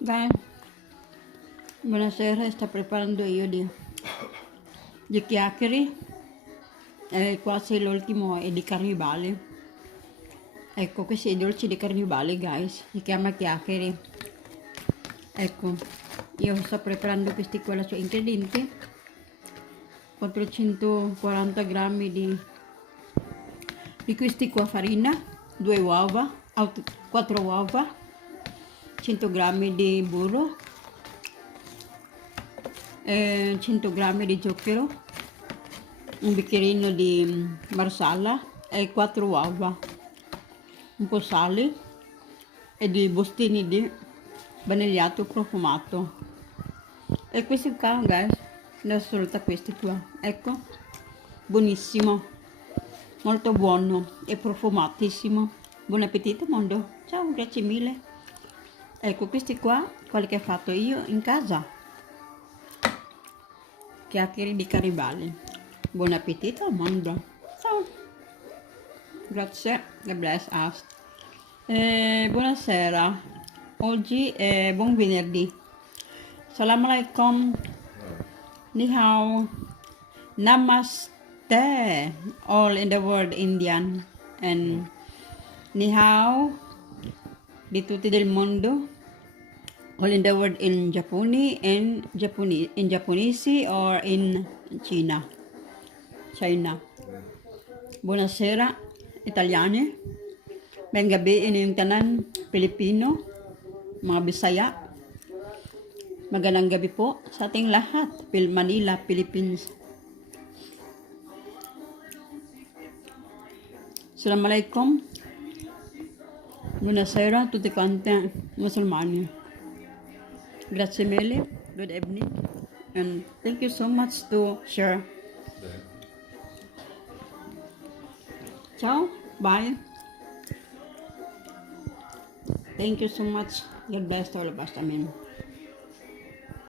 Dai, buonasera, sto preparando io di chiacchiere. Quasi l'ultimo è di Carnivale. Ecco, questi è i dolci di Carnivale, guys. Si chiama chiacchiere. Ecco, io sto preparando questi qua, sui ingredienti. 440 grammi di questi qua farina, 2 uova, 4 uova, 100 grammi di burro, 100 grammi di zucchero, un bicchierino di marsala e 4 uova, un po' sale e dei bustini di vanigliato profumato. E questi qua, guys, ne ho assoluta questi qua, ecco, buonissimo, molto buono e profumatissimo. Buon appetito mondo, ciao, grazie mille. Ecco, questi qua, quelli che ho fatto io in casa. Chiacchiere di Carnivale. Buon appetito mondo. Ciao. Grazie. God bless us. Buonasera. Oggi è buon venerdì. Salam alaikum. Ni hao. Namaste. All in the world Indian. And ni hao di tutti del mondo. All in the world in Japanese or in China. Buonasera, Italiani. Ben gabi inyong tanan, Pilipino, mga Bisaya. Magandang gabi po sa ating lahat, Manila, Philippines. Assalamualaikum. Buonasera a tutti quanti musulmani. Grazie mille, good evening, and thank you so much to share. Ciao, bye. Thank you so much. God bless all of us. Amen.